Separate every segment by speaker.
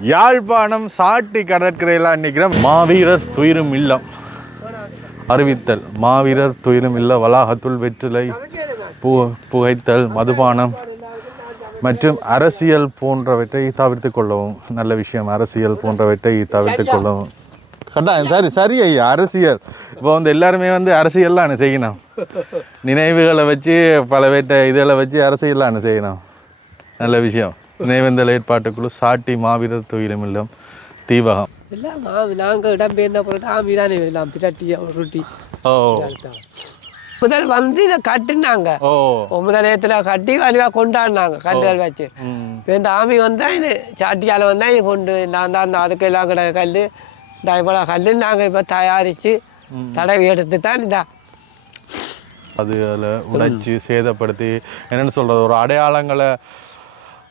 Speaker 1: யாழ்ப்பாணம் சாட்டி கடற்கரையில் நிற்கிற மாவீரர் துயிரும் இல்லம். அறிவித்தல். மாவீரர் துயிரும் இல்ல வளாகத்துள் வெற்றிலை பு புகைத்தல் மதுபானம் மற்றும் அரசியல் போன்றவற்றை தவிர்த்து கொள்ளவும். நல்ல விஷயம் அரசியல் போன்றவற்றை தவிர்த்து கொள்ளவும். கட்டாயம் சரி சரி ஐயா அரசியல். இப்போ வந்து எல்லாருமே வந்து அரசியல்லாம் செய்யணும். நினைவுகளை வச்சு பல பேர்ட்ட இதில் வச்சு அரசியல்லாம் செய்யணும். நல்ல விஷயம். நினைவேந்தல் ஏற்பாட்டுக்குழு சாட்டி மாவீரர் துயிலும் இல்லம் தீபகம்
Speaker 2: இல்லை மாமி நாங்கள் இடம்பெயர்ந்த பொருட்டு ஆமி தானே எல்லாம் பிரட்டி ரொட்டி.
Speaker 1: ஓ.
Speaker 2: முதல் வந்து இதை கட்டினாங்க. முதல் நேரத்தில் கட்டி வலிவாக கொண்டாடினாங்க கல்லுகள் வச்சு. இந்த ஆமி வந்தால் இது சாட்டியால் வந்தால் இது கொண்டு நான் தான் அந்த அதுக்கெல்லாம் கிட கல் இந்த இவ்வளோ கல் நாங்கள் இப்போ தயாரித்து தடவி எடுத்து தான் இந்த.
Speaker 1: அது அதில் உடைச்சு சேதப்படுத்தி என்னன்னு சொல்கிறது ஒரு அடையாளங்களை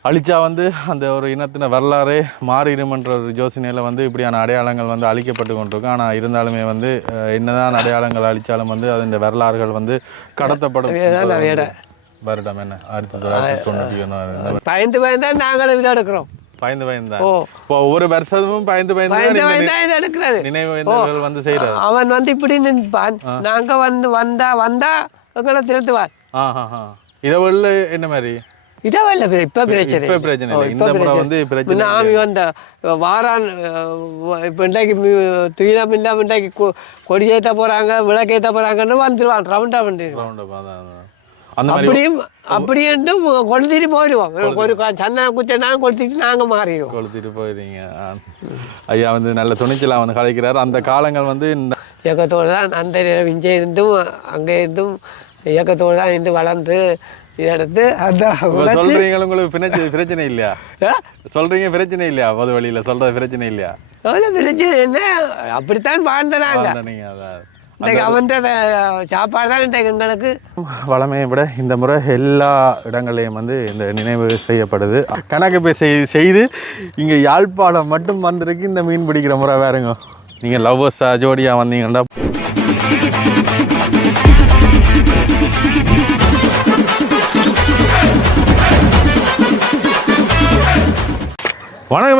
Speaker 1: அழிச்சா வந்து அந்த ஒரு இனத்தின வரலாறே மாறிடுமன்ற ஒரு யோசனையில் வந்து இப்படியான அடையாளங்கள் வந்து அழிக்கப்பட்டு கொண்டிருக்கும் ஆனால் இருந்தாலுமே வந்து என்னதான் அடையாளங்கள் அழிச்சாலும் வந்து அது இந்த வரலாறுகள் வந்து கடத்தப்படும் வருடம் என்ன? ஆயிரத்தி தொள்ளாயிரத்தி தொண்ணூற்றி ஒன்று
Speaker 2: பயந்து பயந்தா நாங்களும் இதை எடுக்கிறோம்.
Speaker 1: பயந்து பயந்தான் இப்போ ஒவ்வொரு வருஷமும் பயந்து பயந்து
Speaker 2: எடுக்கிறது.
Speaker 1: நினைவு வந்து செய்கிறது
Speaker 2: அவன் வந்து இப்படி நிற்பான் நாங்க வந்து வந்தா வந்தா எங்களை திருத்துவார்.
Speaker 1: இரவுல என்ன மாதிரி?
Speaker 2: இதோ இல்லை இப்ப பிரச்சனை
Speaker 1: இப்ப பிரச்சனை வந்து பிரச்சனை
Speaker 2: ஆமி வந்த வாரான் இப்ப இன்றைக்கு மி- துயிலம் இல்லாம இன்றைக்கு கொ- கொடியேற்ற போறாங்க விளக்கேற்ற போறாங்கன்னு வந்துருவான் ரவுண்டா பண்ணி
Speaker 1: round up அதான், அதான். அந்த மாதிரி
Speaker 2: அப்படியும் அப்படின்ட்டு கொளுத்திட்டு போயிடுவோம் ஒரு க- சந்தன குச்சனாலும் கொளுத்திட்டு நாங்க மாறிடுவோம்
Speaker 1: கொளுத்திட்டு போயிருங்க ஆ. ஐயா வந்து நல்ல துணிச்சலா வந்து கலைக்கிறார் அந்த காலங்கள் வந்து
Speaker 2: இயக்கத்தோடு தான் அந்த இங்கே இருந்தும் அங்கே இருந்தும் இயக்கத்தோடு தான் இருந்து வளர்ந்து எடுத்து
Speaker 1: இப்ப சொல்றீங்க உங்களுக்கு பிரச்சனை பிரச்சனை இல்லையா? சொல்றீங்க பிரச்சனை இல்லையா? பொது வழியில சொல்றது பிரச்சனை இல்லையா?
Speaker 2: எவ்வளோ பிரச்சனை என்ன அப்படித்தான்
Speaker 1: அதான் அதான்.
Speaker 2: இன்றைக்கு அவன் சாப்பாடு தான் இன்றைக்கு எங்களுக்கு.
Speaker 1: வளமையை விட இந்த முறை எல்லா இடங்களையும் வந்து இந்த நினைவு செய்யப்படுது. கணக்கு செய்து இங்கே யாழ்ப்பாணம் மட்டும் வந்திருக்கு. இந்த மீன் பிடிக்கிற முறை வேறுங்க. நீங்கள் லவ்வர்ஸா ஜோடியாக வந்தீங்கன்னா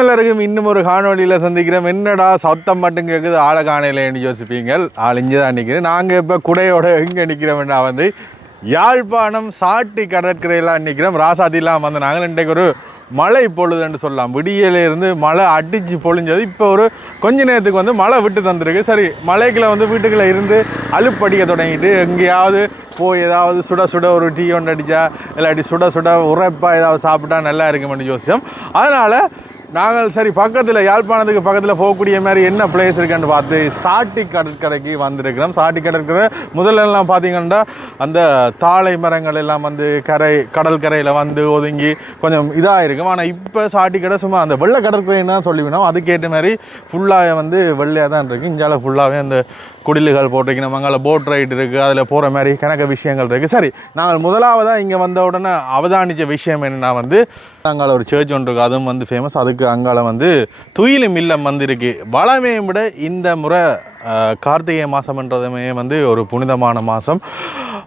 Speaker 1: எல்லாருக்கும் இன்னும் ஒரு காணொலியில் சந்திக்கிறோம். என்னடா சத்தம் மட்டும் கேட்குது ஆளை காணையிலேன்னு யோசிப்பீங்க ஆள் இங்கே தான் நிற்கிறேன். நாங்கள் இப்போ குடையோட எங்கே நிற்கிறோம்னா வந்து யாழ்ப்பாணம் சாட்டி கடற்கரையெல்லாம் நிற்கிறோம். ராசாதிலாம் வந்து நாங்கள் இன்றைக்கு ஒரு மழை பொழுதுன்னு சொல்லலாம். விடியல இருந்து மழை அடிச்சு பொழிஞ்சது. இப்போ ஒரு கொஞ்ச நேரத்துக்கு வந்து மழை விட்டு தந்திருக்கு. சரி மழைக்குள்ள வந்து வீட்டுக்குள்ளே இருந்து அழுப்படிக்க தொடங்கிட்டு எங்கேயாவது போய் ஏதாவது சுட சுட ஒரு டீ ஒன்று அடித்தா இல்லாட்டி சுட சுட உரைப்பாக ஏதாவது சாப்பிட்டா நல்லா இருக்குமென்னு யோசிச்சோம். அதனால் நாங்கள் சரி பக்கத்தில் யாழ்ப்பாணத்துக்கு பக்கத்தில் போகக்கூடிய மாதிரி என்ன பிளேஸ் இருக்குன்னு பார்த்து சாட்டி கடற்கரைக்கு வந்திருக்கிறோம். சாட்டி கடற்கரை முதல்லலாம் பார்த்தீங்கன்னா அந்த தாழை மரங்கள் எல்லாம் வந்து கரை கடல் கரையில் வந்து ஒதுங்கி கொஞ்சம் இதாக இருக்கும். ஆனால் இப்போ சாட்டி கடை சும்மா அந்த வெள்ளை கடற்கரைன்னு தான் சொல்லிவினோம் அதுக்கேற்ற மாதிரி ஃபுல்லாக வந்து வெள்ளையாக தான் இருக்குது இந்தியாவில் ஃபுல்லாகவே அந்த குடில்கள் போட்டிருக்கணும் அங்கே போட் ரைட் இருக்குது அதில் போகிற மாதிரி கணக்க விஷயங்கள் இருக்குது சரி நாங்கள் முதலாவதாக இங்கே வந்த உடனே அவதானித்த விஷயம் என்னென்னா வந்து அங்கால ஒரு சர்ச் ஒன்று இருக்குது அதுவும் வந்து ஃபேமஸ் அதுக்கு அங்கால வந்து துயிலும் இல்லம் வந்து இருக்குது வளமையை விட இந்த முறை கார்த்திகை மாதம்ன்றதுமே வந்து ஒரு புனிதமான மாதம்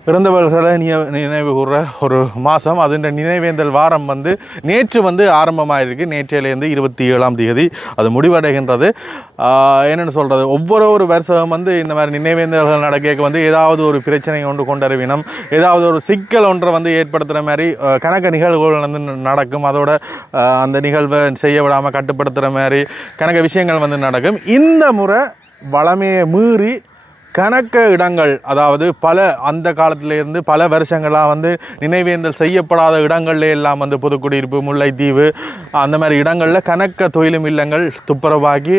Speaker 1: இறந்தவர்களை நிய நினைவு கூற ஒரு மாதம் அதுன்ற நினைவேந்தல் வாரம் வந்து நேற்று வந்து ஆரம்பமாயிருக்கு. நேற்றையிலேருந்து இருபத்தி ஏழாம் தேதி அது முடிவடைகின்றது. என்னென்னு சொல்கிறது ஒவ்வொரு ஒரு வருஷம் வந்து இந்த மாதிரி நினைவேந்தல்கள் நடக்க வந்து ஏதாவது ஒரு பிரச்சனை ஒன்று கொண்டறிவினம். ஏதாவது ஒரு சிக்கல் ஒன்றை வந்து ஏற்படுத்துகிற மாதிரி கணக்கு கணக்க நிகழ்வுகள் வந்து நடக்கும். அதோட அந்த நிகழ்வை செய்ய விடாமல் கட்டுப்படுத்துகிற மாதிரி கணக்க விஷயங்கள் வந்து நடக்கும். இந்த முறை வளமையை மீறி கணக்க இடங்கள் அதாவது பல அந்த காலத்திலேருந்து பல வருஷங்களாக வந்து நினைவேந்தல் செய்யப்படாத இடங்கள்ல எல்லாம் வந்து புதுக்குடியிருப்பு முல்லைத்தீவு அந்த மாதிரி இடங்களில் கணக்க தொழிலும் இல்லங்கள் துப்புரவாக்கி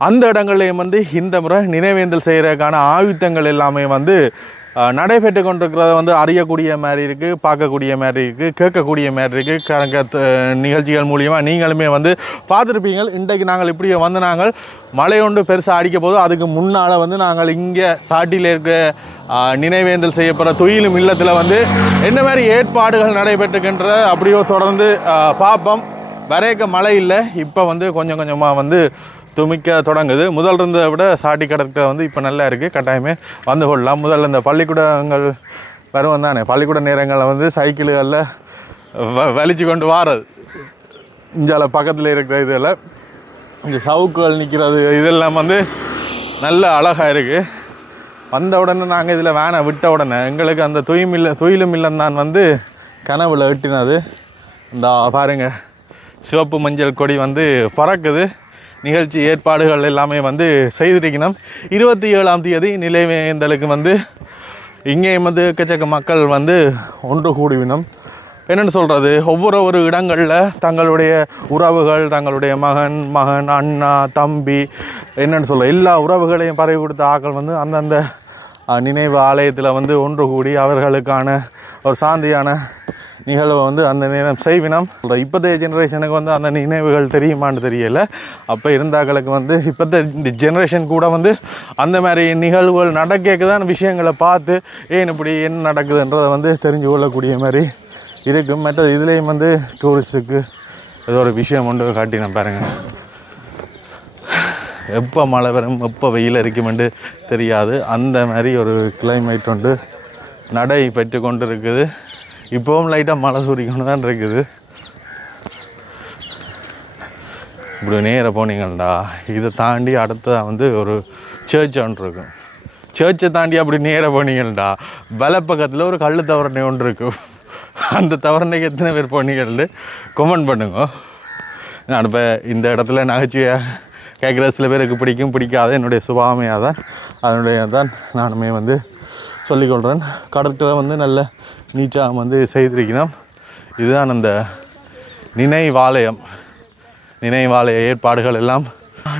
Speaker 1: அந்த இடங்கள்லையும் வந்து இந்த முறை நினைவேந்தல் செய்கிறதுக்கான ஆயுத்தங்கள் எல்லாமே வந்து நடைபெற்று கொண்டிருக்கிறத வந்து அறியக்கூடிய மாதிரி இருக்குது பார்க்கக்கூடிய மாதிரி இருக்குது கேட்கக்கூடிய மாதிரி இருக்குது கணக்க நிகழ்ச்சிகள் மூலியமாக நீங்களுமே வந்து பார்த்துருப்பீங்க இன்றைக்கு நாங்கள் இப்படியே வந்து நாங்கள் மழை ஒன்று பெருசாக அடிக்க போதும் அதுக்கு முன்னால் வந்து நாங்கள் இங்கே சாட்டியில் இருக்க நினைவேந்தல் செய்யப்படுற துயிலும் இல்லத்தில் வந்து என்ன மாதிரி ஏற்பாடுகள் நடைபெற்றுக்கின்ற அப்படியோ தொடர்ந்து பார்ப்போம் வரையக்க மழை இல்லை. இப்போ வந்து கொஞ்சம் கொஞ்சமாக வந்து துமிக்க தொடங்குது. முதல் இருந்ததை விட சாட்டி கடற்கரை வந்து இப்போ நல்லா இருக்குது கட்டாயமே வந்து கொள்ளலாம். முதல்ல இந்த பள்ளிக்கூடங்கள் பருவம் தானே. பள்ளிக்கூட நேரங்களில் வந்து சைக்கிள்களில் வ வலிச்சு கொண்டு வாரது. இஞ்சால பக்கத்தில் இருக்கிற இதில் இந்த சவுக்குகள் நிற்கிறது இதெல்லாம் வந்து நல்ல அழகாக இருக்குது வந்த உடனே நாங்கள் இதில் வேனை விட்ட உடனே எங்களுக்கு அந்த துயிமில்ல துயிலும் இல்லந்தான் வந்து கனவுல எட்டினது. இந்த பாருங்கள் சிவப்பு மஞ்சள் கொடி வந்து பறக்குது. நிகழ்ச்சி ஏற்பாடுகள் எல்லாமே வந்து செய்திருக்கணும். இருபத்தி ஏழாம் தேதி நிலைவேந்தலுக்கு வந்து இங்கேயும் வந்து எக்கச்சக்க மக்கள் வந்து ஒன்று கூடிவினம் என்னென்னு சொல்கிறது ஒவ்வொரு ஒரு இடங்களில் தங்களுடைய உறவுகள் தங்களுடைய மகன் மகன் அண்ணா தம்பி என்னென்னு சொல்ல எல்லா உறவுகளையும் பரவி கொடுத்த ஆக்கள் வந்து அந்தந்த நினைவு ஆலயத்தில் வந்து ஒன்று கூடி அவர்களுக்கான ஒரு சாந்தியான நிகழ்வை வந்து அந்த நேரம் செய்வினம். இப்போதைய ஜெனரேஷனுக்கு வந்து அந்த நினைவுகள் தெரியுமான்னு தெரியல. அப்போ இருந்தாக்களுக்கு வந்து இப்போத்த ஜெனரேஷன் கூட வந்து அந்த மாதிரி நிகழ்வுகள் நடக்க தான் விஷயங்களை பார்த்து ஏன் இப்படி என்ன நடக்குதுன்றதை வந்து தெரிஞ்சு கொள்ளக்கூடிய மாதிரி இருக்கும். மற்ற இதுலேயும் வந்து டூரிஸ்ட்டுக்கு ஏதோ ஒரு விஷயம் கொண்டு காட்டினேன் பாருங்கள் எப்போ மழை வரும் எப்போ வெயில் இருக்குமென்று தெரியாது. அந்த மாதிரி ஒரு கிளைமேட் வந்து நடை பெற்று கொண்டு இருக்குது இப்போவும் லைட்டாக மழை சூரிக்கொண்டு தான் இருக்குது. இப்படி நேராக போனீங்கள்டா இதை தாண்டி அடுத்ததாக வந்து ஒரு சர்ச் ஒன்று இருக்கும் சர்ச்சை தாண்டி அப்படி நேராக போனீங்கள்டா வலப்பக்கத்தில் ஒரு கல் தவறணை ஒன்று இருக்கும் அந்த தவறனைக்கு எத்தனை பேர் போனீங்கள்னு கமெண்ட் பண்ணுங்க. நான் இப்போ இந்த இடத்துல நகைச்சுவையாக கேட்குற சில பேருக்கு பிடிக்கும் பிடிக்காத என்னுடைய சுபாமையாக தான் அதனுடைய தான் நானுமே வந்து சொல்லிக்கொள்கிறேன் கடற்கரை வந்து நல்ல நீட்டாக வந்து செய்திருக்கிறோம் இதுதான் அந்த நினைவாலயம். நினைவாலய ஏற்பாடுகள் எல்லாம்.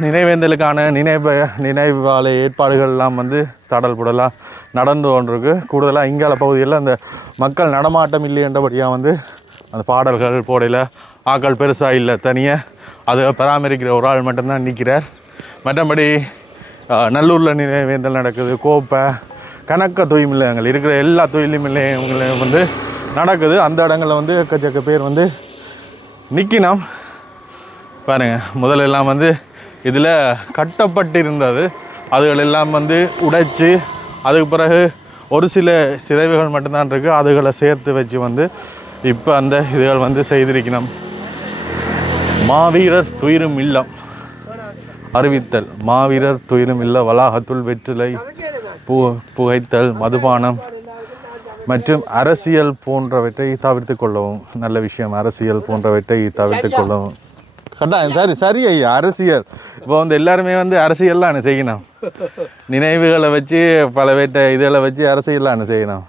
Speaker 1: நினைவேந்தலுக்கான நினைவு நினைவாலய ஏற்பாடுகள் எல்லாம் வந்து தடல் புடலாக நடந்து கொண்டிருக்கு. கூடுதலாக இங்கால பகுதியில் அந்த மக்கள் நடமாட்டம் இல்லைன்றபடியாக வந்து அந்த பாடல்கள் போடையில் ஆக்கள் பெருசாக இல்லை தனியாக அதை பராமரிக்கிற ஒரு ஆள் மட்டும்தான் நிற்கிறார். மற்றபடி நல்லூரில் நினைவேந்தல் நடக்குது. கோப்பை கணக்க தொழில் நிலையங்கள் இருக்கிற எல்லா தூய்மை நிலையங்களையும் வந்து நடக்குது. அந்த இடங்களில் வந்து எக்கச்சக்க பேர் வந்து நிற்கினோம் பாருங்கள் முதல்ல எல்லாம் வந்து இதில் கட்டப்பட்டிருந்தது. அதுகள் எல்லாம் வந்து உடைச்சு அதுக்கு பிறகு ஒரு சில சிதைவுகள் மட்டும்தான் இருக்குது அதுகளை சேர்த்து வச்சு வந்து இப்போ அந்த இதுகள் வந்து செய்திருக்கணும். மாவீரர் துயிரும் இல்லம். அறிவித்தல். மாவீரர் துயிரும் இல்ல வளாகத்துள் வெற்றிலை. பு புகைத்தல் மதுபானம் மற்றும் அரசியல் போன்றவற்றை தவிர்த்து கொள்ளவும். நல்ல விஷயம் அரசியல் போன்றவற்றை தவிர்த்து கொள்ளவும். கட்டாயம் சரி சரி ஐயா அரசியல். இப்போ வந்து எல்லாருமே வந்து அரசியல்லாம் செய்யணும். நினைவுகளை வச்சு பல பேட்ட இதில் வச்சு அரசியல்லாம் செய்யணும்.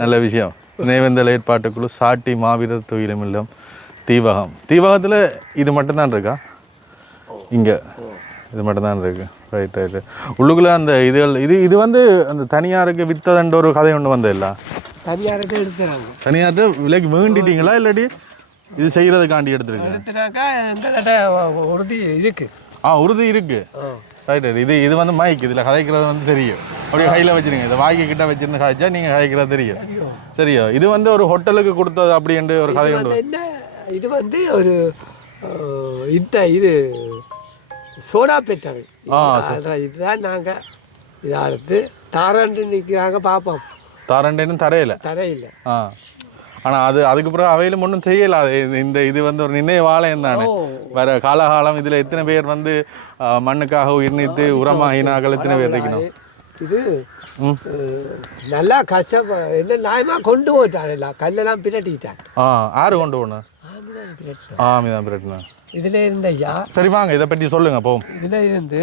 Speaker 1: நல்ல விஷயம். நினைவேந்தல் ஏற்பாட்டுக்குழு சாட்டி மாவீரர் துயிலும் இல்லம் தீபகம் தீபகத்தில் இது மட்டும்தான் இருக்கா? இங்கே. இது மட்டும்தான் இருக்கு. ரைட் ரைட்டு உள்ளுக்குள்ளே அந்த இதுகள் இது இது வந்து அந்த தனியாருக்கு வித்ததன்ற ஒரு கதை ஒன்று வந்தது இல்லை
Speaker 2: தனியாரத்தை எடுத்துறாங்க.
Speaker 1: தனியார்ட்ட விலைக்கு வேண்டிட்டீங்களா இல்லாட்டி இது செய்கிறதுக்காண்டி எடுத்துருக்கு
Speaker 2: எடுத்துனாக்கா இந்த உறுதி இருக்கு.
Speaker 1: ஆ உறுதி இருக்கு. ரைட் இது இது வந்து மைக் இதில் கதைக்கிறது வந்து தெரியும். அப்படியே கையில் வச்சிருங்க. இதை வாங்கி கிட்ட வச்சிருந்து கதைச்சா நீங்கள் கதைக்கிறது தெரியும். தெரியும் இது வந்து ஒரு ஹோட்டலுக்கு கொடுத்தது அப்படின்ட்டு ஒரு கதை உண்டு
Speaker 2: இது வந்து ஒரு இந்த இது சோடா பெட்டது இதுதான் நாங்கள் இதை அடுத்து தாராண்டு நிற்கிறாங்க பார்ப்போம்
Speaker 1: தாரண்டேன்னு தரையில?
Speaker 2: தரையில்.
Speaker 1: ஆனால் அது அதுக்கு பிறகு அவையிலும் ஒன்றும் செய்யல. அது இந்த இது வந்து ஒரு நினைவாலயம் தானே. வேற காலகாலம் இதில் எத்தனை பேர் வந்து மண்ணுக்காக உயிர் நீத்து உரமாகினாக்கள் எத்தனை பேர் இருக்கணும்?
Speaker 2: இது நல்லா கஷ்டம். என்ன நியாயமா கொண்டு போயிட்டாங்க எல்லாம். கல்லெல்லாம் பிரட்டிட்டாங்க.
Speaker 1: ஆ யாரு கொண்டு போனேன்
Speaker 2: ஆமிதான் பிரட்டினாங்க. இதுல இருந்த ஐயா
Speaker 1: சரி வாங்க இதை பற்றி சொல்லுங்க போம்
Speaker 2: இதுல இருந்து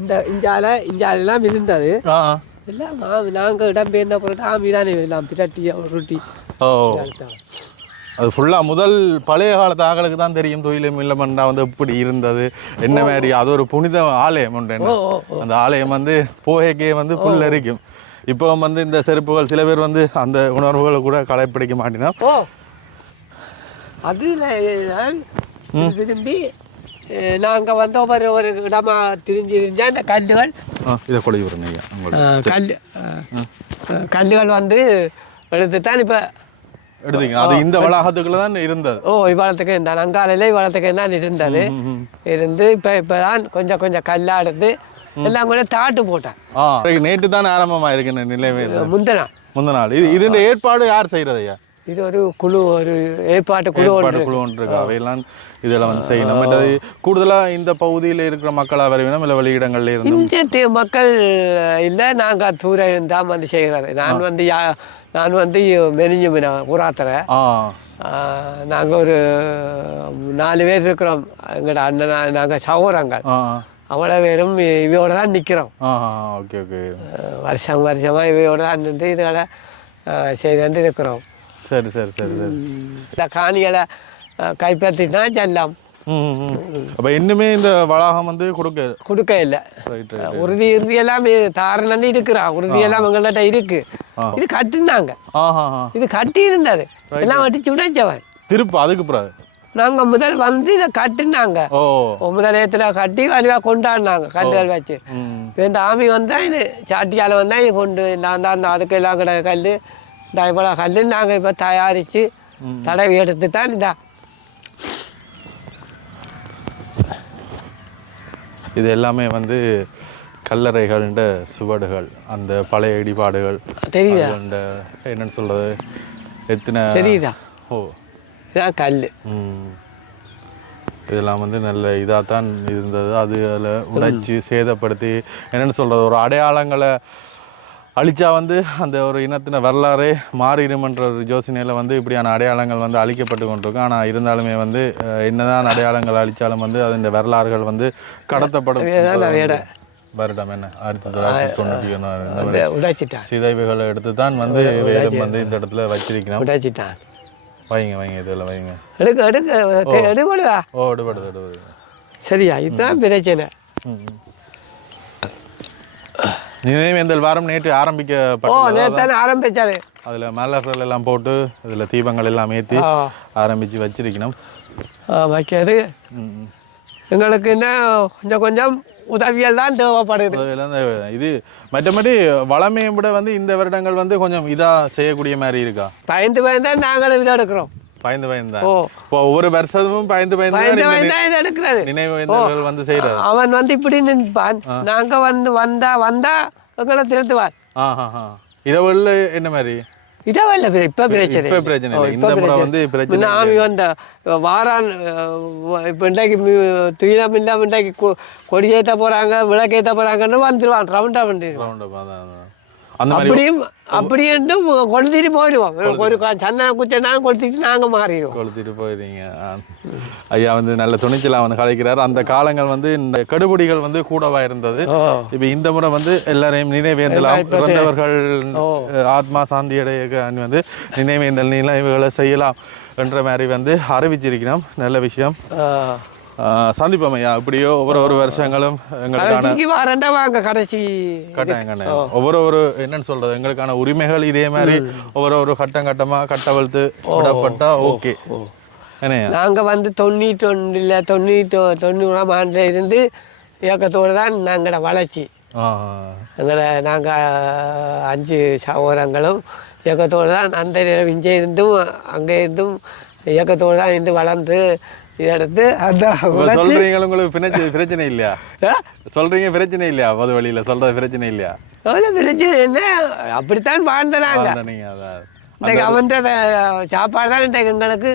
Speaker 2: இந்த இஞ்சால இஞ்சாலெல்லாம் இருந்தது. எல்லாம் நாங்கள் இடம்பெயர்ந்த பிறகு ஆமி தானே எல்லாம் பிரட்டி ரொட்டி
Speaker 1: ஓ. அது ஃபுல்லாக முதல் பழைய காலத்து ஆக்களுக்கு தான் தெரியும் தொழிலும் இல்லமண்டா வந்து எப்படி இருந்தது. என்ன மாதிரி அது ஒரு புனித ஆலயம் உண்டு அந்த ஆலயம் வந்து போகைக்கே வந்து புல் அரிக்கும். இப்போ வந்து இந்த செருப்புகள் சில பேர் வந்து அந்த உணர்வுகளை கூட கடைப்பிடிக்க மாட்டினா
Speaker 2: அதில் திரும்பி அஹ், நாங்க வந்த ஒரு ஒரு இடமா திரிஞ்சு இருந்தா அந்த கல்லுகள்
Speaker 1: இதை கொலை
Speaker 2: கல்லுகள் வந்து எடுத்து தான் இப்போ
Speaker 1: அது இந்த வளாகத்துக்குள்ள தான் இருந்தது.
Speaker 2: ஓ இவ்வளத்துக்கு இருந்தால் அங்காலையில் இவ்வளத்துக்கு தான் இருந்தது. இருந்து இப்போ இப்போ தான் கொஞ்சம் கொஞ்சம் கல்லா எடுத்து எல்லாம் கூட தாட்டு போட்டேன்.
Speaker 1: நேற்று தான் ஆரம்பமாக இருக்குன்னு நிலைமை.
Speaker 2: முந்தினா
Speaker 1: முந்தின நாள். இது இது ஏற்பாடு யார் செய்கிறது ஐயா?
Speaker 2: இது ஒரு குழு ஒரு ஏற்பாட்டு குழு ஒன்று
Speaker 1: குழு ஒன்று இருக்கு அவையெல்லாம் இதெல்லாம் வந்து செய்யணும். மற்றது கூடுதலாக இந்த பகுதியில் இருக்கிற மக்களாக வரவினம் இல்லை வெளியிடங்கள்ல இருந்து
Speaker 2: மக்கள் இல்லை நாங்கள் தூர இருந்தால் வந்து செய்கிறது நான் வந்து யா நான் வந்து புறாத்தரை
Speaker 1: ஆ.
Speaker 2: நாங்கள் ஒரு நாலு பேர் இருக்கிறோம். எங்களோட அண்ணன் நாங்கள் சகோதரங்கள்.
Speaker 1: ஆ.
Speaker 2: அவ்வளோ பேரும் இவையோட தான் நிற்கிறோம்
Speaker 1: ஓகே ஓகே.
Speaker 2: வருஷம் வருஷமாக இவையோட தான் நின்று இதுகளை செய்துட்டு இருக்கிறோம்.
Speaker 1: சரி சரி சரி சரி.
Speaker 2: இந்த காணிகளை கைப்பற்றினா செல்லம்.
Speaker 1: அப்போ இன்னுமே இந்த வளாகம் வந்து கொடுக்க
Speaker 2: கொடுக்க இல்லை. உறுதி உறுதி எல்லாம் தாரணம் இருக்கிறா உறுதி எல்லாம் எங்கள்கிட்ட இருக்கு. இது கட்டுனாங்க. இது கட்டி இருந்தது எல்லாம் வட்டிச்சு உடைச்சவன்
Speaker 1: திருப்பு அதுக்கு பிறகு?
Speaker 2: நாங்கள் முதல் வந்து இதை கட்டுனாங்க.
Speaker 1: ஓ.
Speaker 2: முதல் நேரத்தில் கட்டி வலிவாக கொண்டாடினாங்க கல்லுகள் வச்சு. இந்த ஆமி வந்தால் இது சாட்டியால் வந்தால் இது கொண்டு நான் தான் அந்த அதுக்கெல்லாம் கிட கல் இந்த இவ்வளோ கல் நாங்கள் இப்போ தயாரித்து தடவி எடுத்து தான் இந்த.
Speaker 1: இது எல்லாமே வந்து கல்லறைகள்ன்ற சுவடுகள் அந்த பழைய இடிபாடுகள்
Speaker 2: தெரியுதா?
Speaker 1: என்னன்னு சொல்றது? எத்தனை?
Speaker 2: தெரியுதா?
Speaker 1: ஓ.
Speaker 2: இதான் கல்
Speaker 1: இதெல்லாம் வந்து நல்ல இதாக தான் இருந்தது. அது அதில் உடைச்சி சேதப்படுத்தி என்னன்னு சொல்கிறது ஒரு அடையாளங்களை அழிச்சா வந்து அந்த ஒரு இனத்தின வரலாறே மாறிடுமன்ற ஒரு யோசனையில் வந்து இப்படியான அடையாளங்கள் வந்து அழிக்கப்பட்டு கொண்டிருக்கு ஆனால் இருந்தாலுமே வந்து என்னதான் அடையாளங்கள் அழிச்சாலும் வந்து அது இந்த வரலாறுகள் வந்து கடத்தப்படும் வருடம் என்ன? ஆயிரத்தி தொள்ளாயிரத்தி தொண்ணூற்றி ஒன்று சிதைவுகளை எடுத்து தான் வந்து வேதம் வந்து இந்த இடத்துல வச்சிருக்கிறோம். வைங்க வைங்க இதில் வைங்க.
Speaker 2: எடுக்க எடுக்க எடுபடுதா
Speaker 1: ஓ எடுபடுது எடுபடுது
Speaker 2: சரியா? இதுதான் பிரச்சனை.
Speaker 1: நினைவேந்தல் வாரம் நேற்று
Speaker 2: ஓ
Speaker 1: ஆரம்பிக்கப்பட்டது
Speaker 2: நேற்று ஆரம்பிச்சாரு.
Speaker 1: அதில் மலர்கள் எல்லாம் போட்டு இதில் தீபங்கள் எல்லாம் ஏற்றி ஆரம்பித்து வச்சிருக்கணும்.
Speaker 2: வைக்கிறது.
Speaker 1: ம்.
Speaker 2: எங்களுக்கு என்ன கொஞ்சம் கொஞ்சம் உதவியல் தான் தேவைப்படுது.
Speaker 1: இது மற்றபடி வளமையை விட வந்து இந்த வருடங்கள் வந்து கொஞ்சம் இதாக செய்யக்கூடிய மாதிரி இருக்கா?
Speaker 2: பயந்து பயந்து நாங்களும் இதை எடுக்கிறோம்.
Speaker 1: பயந்து பயந்து. இப்போ ஒவ்வொரு வருஷமும் பயந்து பயந்து
Speaker 2: எடுக்கிறது.
Speaker 1: நினைவேந்தல்கள் வந்து செய்கிறது
Speaker 2: அவன் வந்து இப்படி நிற்பான் நாங்க வந்து வந்தா வந்தா எங்களை திருத்துவார்.
Speaker 1: இரவுல என்ன மாதிரி?
Speaker 2: இடவில்லை இப்ப பிரச்சனை
Speaker 1: இப்ப பிரச்சனை இந்த முறை. வந்து பிரச்சனை
Speaker 2: ஆமி வந்த வாரான் இப்ப இன்றைக்கு துயிலம் இல்லாம இன்றைக்கு கொடியேற்ற போறாங்க விளக்கேற்ற போறாங்கன்னு வந்துருவான். ரவுண்டா
Speaker 1: மாதிரி
Speaker 2: அப்படியும் அப்படின்ட்டு கொளுத்திட்டு போயிடுவோம் ஒரு க- சந்தன குச்சனாலும் கொளுத்திட்டு நாங்க மாறிடுவோம்.
Speaker 1: கொளுத்திட்டு போயிடுறீங்க ஆ. ஐயா வந்து நல்ல துணிச்சலாக வந்து கலைக்கிறார். அந்த காலங்கள் வந்து இந்த கெடுபிடிகள் வந்து கூடவா இருந்தது. இப்போ இந்த முறை வந்து எல்லாரையும் நினைவேந்தலாம். இறந்தவர்கள் ஆத்மா சாந்தி அடைய வந்து நினைவேந்தல் நினைவுகளை செய்யலாம் என்ற மாதிரி வந்து அறிவிச்சிருக்கிறோம். நல்ல விஷயம். சந்திப்போம் ஐயா. இப்படியோ ஒவ்வொரு ஒரு வருஷங்களும் எங்களுக்கான
Speaker 2: வாரண்டா வாங்க கடைசி
Speaker 1: கட்டாயம் கட்டாயம். ஒவ்வொரு ஒரு என்னன்னு சொல்றது எங்களுக்கான உரிமைகள் இதே மாதிரி ஒவ்வொரு ஒரு கட்டம் கட்டமா கட்டவழ்த்து விடப்பட்டா ஓகே. என்ன
Speaker 2: நாங்க வந்து தொண்ணூற்றி ஒன்றில் தொண்ணூற்றி தொண்ணூறாம் ஆண்டுல இருந்து இயக்கத்தோடு தான் நாங்களோட வளர்ச்சி. எங்களை நாங்கள் அஞ்சு சகோதரங்களும் இயக்கத்தோடு தான் அந்த இங்கே இருந்தும் அங்கே இருந்தும் இயக்கத்தோடு தான் இருந்து வளர்ந்து இதெடுத்து அந்த
Speaker 1: இப்ப சொல்றீங்க உங்களுக்கு பிரச்சனை பிரச்சனை இல்லையா? சொல்றீங்க பிரச்சனை இல்லையா? பொது வழியில சொல்றது பிரச்சனை இல்லையா?
Speaker 2: பிரச்சனை என்ன அப்படித்தான் வாழ்ந்தனாங்க.
Speaker 1: அதான். நீங்க அதான்
Speaker 2: இன்றைக்கு அவன்கிட்ட சாப்பாடு தான் இன்றைக்கு எங்களுக்கு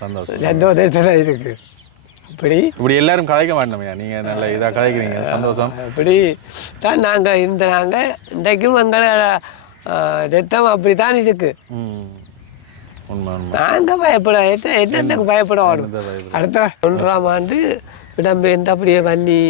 Speaker 1: சந்தோஷம்.
Speaker 2: இருக்கு. அப்படி
Speaker 1: இப்படி எல்லாரும் கதைக்க மாட்டோமையா? நீங்க நல்ல இதா கதைக்கிறீங்க சந்தோஷம்.
Speaker 2: அப்படி தான் நாங்கள் இருந்த நாங்கள் இன்றைக்கும் எங்களோட அஹ், ரத்தம் அப்படி தான் இருக்கு நாங்கள் பயப்பட என்ன என்னத்துக்கு
Speaker 1: பயப்பட-
Speaker 2: அடுத்த. ஒன்றாம் ஆண்டு இடம்பெயர்ந்து அப்படியே வன்னி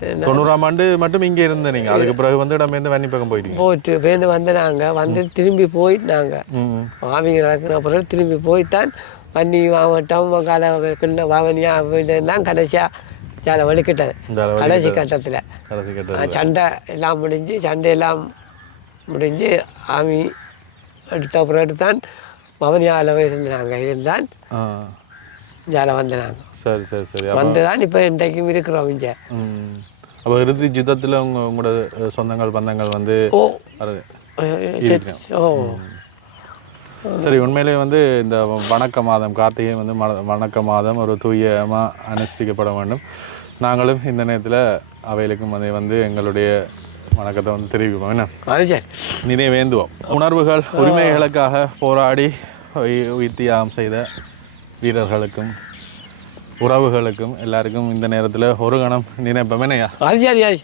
Speaker 2: என்ன,
Speaker 1: தொண்ணூறாம் ஆண்டு மட்டும் இங்க இருந்த நீங்க. அதுக்கு பிறகு வந்து இருந்து வன்னி பக்கம் போயிட்டீங்க.
Speaker 2: போயிட்டு பேருந்து வந்து நாங்கள் வந்து திரும்பி போயிட்டு நாங்கள்
Speaker 1: ம்.
Speaker 2: மாமிங்க நடக்கிற பிறகு திரும்பி போய்த்தான். வன்னி மாவட்டம் கால கிண்ண வாவனியா இதெல்லாம் கடைசியாக ஜால வலிக்கிட்டது கடைசி கட்டத்தில். சண்டை எல்லாம் முடிஞ்சு சண்டை எல்லாம் முடிஞ்சு ஆமி எடுத்த பிறகு தான் பவனியாவில் இருந்தாங்க. இருந்தான்
Speaker 1: ஆ.
Speaker 2: ஜால வந்தாங்க
Speaker 1: சரி சரி சரி.
Speaker 2: வந்து தான் இப்போ இன்றைக்கும் இருக்கிறோம் இங்கே.
Speaker 1: அப்போ இறுதி யுத்தத்தில் உங்க உங்களோட சொந்தங்கள் பந்தங்கள் வந்து
Speaker 2: ஓ.
Speaker 1: சரி உண்மையிலேயே வந்து இந்த வணக்க மாதம் கார்த்திகை வந்து வணக்க மாதம் ஒரு தூயமாக அனுஷ்டிக்கப்பட வேண்டும். நாங்களும் இந்த நேரத்தில் அவைகளுக்கும் அதை வந்து எங்களுடைய வணக்கத்தை வந்து தெரிவிப்போம். என்ன?
Speaker 2: அது சரி
Speaker 1: நினைவேந்துவோம். உணர்வுகள் உரிமைகளுக்காக போராடி உயி- உயிர் தியாகம் செய்த வீரர்களுக்கும் உறவுகளுக்கும் எல்லாருக்கும் இந்த நேரத்தில் ஒரு கணம் நினைப்போம். என்னய்யா?
Speaker 2: அது சரி அது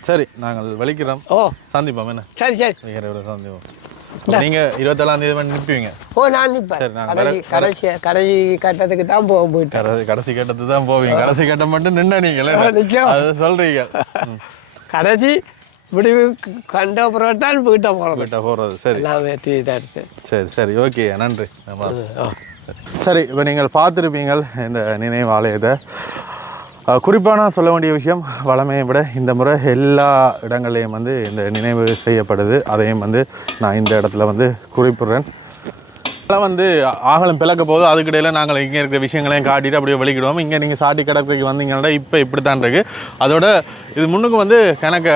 Speaker 1: சரி நாங்கள் வலிக்கிறோம்
Speaker 2: ஓ.
Speaker 1: சந்திப்போம் என்ன?
Speaker 2: சரி சரி.
Speaker 1: வேற சந்திப்போம். நீங்க இருபத்தேழாம் தேதி பண்ணி நிற்பீங்க
Speaker 2: ஓ நான் நிற்பேன் கடைசி கடைசி கட்டத்துக்கு தான் போக போயிட்டேன்
Speaker 1: கடைசி கடைசி கட்டத்து தான் போவீங்க. கடைசி கட்டம் மட்டும் நின்ன நீங்களே அது சொல்றீங்க.
Speaker 2: கடைசி முடிவு கண்ட அப்புறம் தான் வீட்டை போகிறோம்
Speaker 1: வீட்டை போறது சரி.
Speaker 2: எல்லாமே தீ தடுத்து
Speaker 1: சரி சரி ஓகே நன்றி. நம்ம சரி இப்போ நீங்கள் பார்த்துருப்பீங்கள் இந்த நினைவு ஆலயத்தை அஹ், குறிப்பா நான் சொல்ல வேண்டிய விஷயம் வளமையை விட இந்த முறை எல்லா இடங்களையும் வந்து இந்த நினைவு செய்யப்படுது. அதையும் வந்து நான் இந்த இடத்துல வந்து குறிப்பிடுறேன். அதெல்லாம் வந்து ஆகலம் பிளக்க போது அதுக்கிடையில் நாங்கள் இங்கே இருக்கிற விஷயங்களையும் காட்டிட்டு அப்படியே வெளிக்கிடுவோம் இங்கே நீங்கள் சாட்டி கடற்கரைக்கு வந்தீங்கன்னா இப்போ இப்படி தான் இருக்குது அதோட இது முன்னுக்கு வந்து கணக்க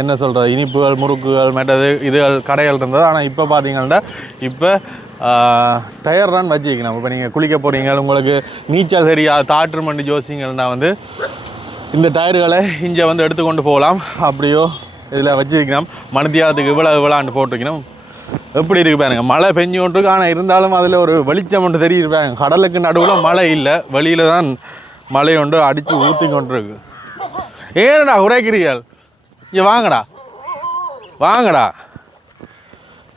Speaker 1: என்ன சொல்கிறது இனிப்புகள் முறுக்குகள் மெட்டது இதுகள் கடைகள் இருந்தது. ஆனால் இப்போ பார்த்தீங்கன்னா இப்போ டயர் தான் வச்சுக்கணும் இப்போ நீங்கள் குளிக்க போகிறீங்க உங்களுக்கு நீச்சல் சரியா தாற்று மண்டி ஜோசிங்கன்னா வந்து இந்த டயர்களை இங்கே வந்து எடுத்துக்கொண்டு போகலாம். அப்படியோ இதில் வச்சுருக்கணும். மணித்தியாலத்துக்கு இவ்வளோ விளாண்டு போட்டிருக்கணும். எப்படி இருக்கு பாருங்க மழை பெஞ்சு கொண்டிருக்கு ஆனால் இருந்தாலும் அதில் ஒரு வெளிச்சம் ஒன்று தெரியிருப்பாங்க கடலுக்கு நடுவில் மழை இல்லை வெளியில தான் மழை ஒன்று அடித்து ஊற்றி கொண்டிருக்கு. ஏனடா உரைக்கிறீர்கள் இங்கே வாங்கடா. வாங்கடா.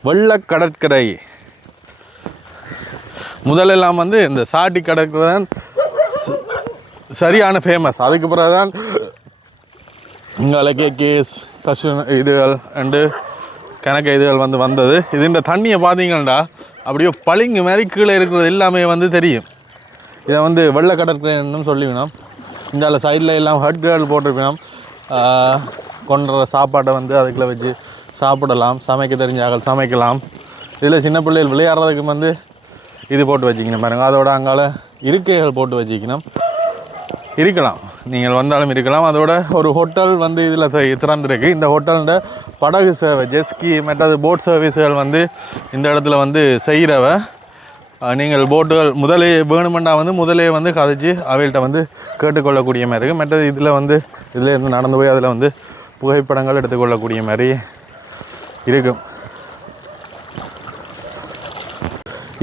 Speaker 1: வெள்ள கடற்கரை. முதலெல்லாம் வந்து இந்த சாட்டி கடற்கரை தான் ச- சரியான ஃபேமஸ் அதுக்கு பிறகு தான் இங்கே கேஸ் கஷ்டம் இதுகள் அண்டு கணக்கு இதுகள் வந்து வந்தது. இதுன்ற தண்ணியை பார்த்தீங்கன்னா அப்படியே பளிங்கு மாதிரி கீழே இருக்கிறது எல்லாமே வந்து தெரியும். இதை வந்து வெள்ளை கடற்கரைன்னு சொல்லிவினோம். இந்த சைடில் எல்லாம் ஹட் கேர்ள் போட்டிருப்பினோம். கொண்டுற சாப்பாட்டை வந்து அதுக்குள்ளே வச்சு சாப்பிடலாம். சமைக்க தெரிஞ்சாக்கள் சமைக்கலாம். இதில் சின்ன பிள்ளைகள் விளையாடுறதுக்கு வந்து இது போட்டு வச்சுக்கணும் பாருங்கள் அதோட அங்கால இருக்கைகள் போட்டு வச்சுக்கணும். இருக்கலாம். நீங்கள் வந்தாலும் இருக்கலாம். அதோட ஒரு ஹோட்டல் வந்து இதில் திறந்துருக்கு. இந்த ஹோட்டலில் படகு சேவை ஜெஸ்கி மற்றது போட் சர்வீஸ்கள் வந்து இந்த இடத்துல வந்து செய்கிறவ நீங்கள் போட்டுகள் முதலே வேணுமெண்டா வந்து முதலே வந்து கதைச்சு அவைகள்கிட்ட வந்து கேட்டுக்கொள்ளக்கூடிய மாதிரி இருக்குது மற்றது இதில் வந்து இதில் இருந்து நடந்து போய் அதில் வந்து புகைப்படங்கள் எடுத்துக்கொள்ளக்கூடிய மாதிரி இருக்கும்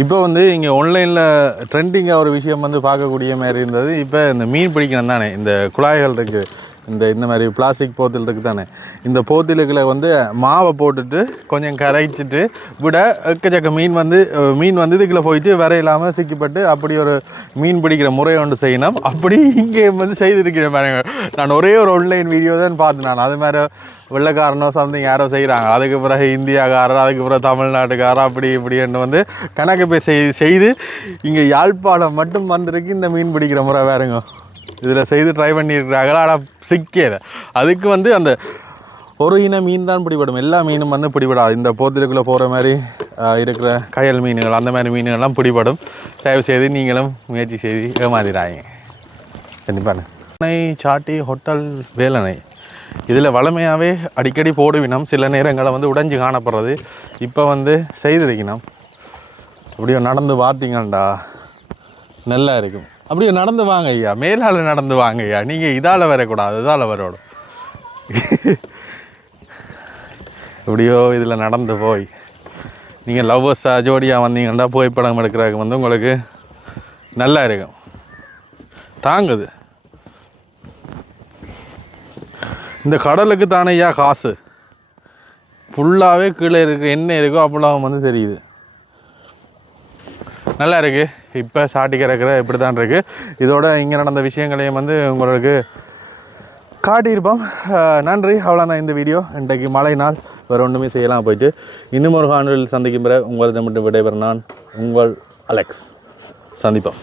Speaker 1: இப்போ வந்து இங்கே ஆன்லைனில் ட்ரெண்டிங்காக ஒரு விஷயம் வந்து பார்க்கக்கூடிய மாதிரி இருந்தது. இப்போ இந்த மீன் பிடிக்கணும் தானே இந்த குழாய்கள் இருக்குது இந்த இந்த மாதிரி பிளாஸ்டிக் போத்தில் இருக்குது தானே. இந்த போத்திலுக்களை வந்து மாவை போட்டுட்டு கொஞ்சம் கரைச்சிட்டு விட எக்கச்சக்க மீன் வந்து மீன் வந்து இதுக்குள்ளே போயிட்டு வர இல்லாமல் சிக்கிப்பட்டு அப்படி ஒரு மீன் பிடிக்கிற முறை ஒன்று செய்யணும். அப்படி இங்கே வந்து செய்திருக்கிறேன் பாருங்க. நான் ஒரே ஒரு ஆன்லைன் வீடியோ தான் பார்த்தேன் நான். அது மாதிரி வெள்ளைக்காரனோ சம்திங் யாரோ செய்கிறாங்க அதுக்கு பிறகு இந்தியாக்காரர் அதுக்கு பிறகு தமிழ்நாட்டுக்காரர் அப்படி இப்படின்னு வந்து கணக்கு போய் செய்து செய்து இங்கே யாழ்ப்பாணம் மட்டும் வந்திருக்கு இந்த மீன் பிடிக்கிற முறை வேறுங்க இதில் செய்து ட்ரை பண்ணியிருக்கிறாங்க ஆனால் சிக்கல அதுக்கு வந்து அந்த ஒரு இன மீன் தான் பிடிபடும். எல்லா மீனும் வந்து பிடிபடாது. இந்த போர்த்திலுக்குள்ளே போகிற மாதிரி இருக்கிற கயல் மீன்கள் அந்த மாதிரி மீன்கள்லாம் பிடிபடும். தயவு செய்து நீங்களும் முயற்சி செய்து ஏமாத்திடாங்க கண்டிப்பாக அணை சாட்டி ஹோட்டல் வேலனை இதில் வளமையாகவே அடிக்கடி போடுவினம் சில நேரங்களை வந்து உடைஞ்சு காணப்படுறது. இப்போ வந்து செய்திருக்கணும் அப்படியே நடந்து பார்த்தீங்கண்டா நல்லா இருக்கும். அப்படியே நடந்து வாங்க ஐயா. மேலால் நடந்து வாங்க ஐயா. நீங்கள் இதால் வரக்கூடாது இதால் வரணும். எப்படியோ இதில் நடந்து போய். நீங்கள் லவ்வர்ஸாக ஜோடியாக வந்தீங்கன்னா புகைப்படம் எடுக்கிறதுக்கு வந்து உங்களுக்கு நல்லா இருக்கும். தாங்குது. இந்த கடலுக்கு தானே ஐயா காசு? ஃபுல்லாகவே கீழே இருக்கு என்ன இருக்கோ அப்பெல்லாம் வந்து தெரியுது. நல்லா இருக்குது இப்போ சாட்டி கிடக்கிற இப்படி தான் இருக்குது இதோட இங்கே நடந்த விஷயங்களையும் வந்து உங்களுக்கு காட்டியிருப்போம். நன்றி. அவ்வளோதான் இந்த வீடியோ. இன்றைக்கு மழை நாள். வேறு ஒன்றுமே செய்யலாம் போயிட்டு. இன்னும் ஒரு காணொலியில் சந்திக்கும் பிற உங்களது மட்டும் விடைபெற நான் உங்கள் அலெக்ஸ். சந்திப்போம்.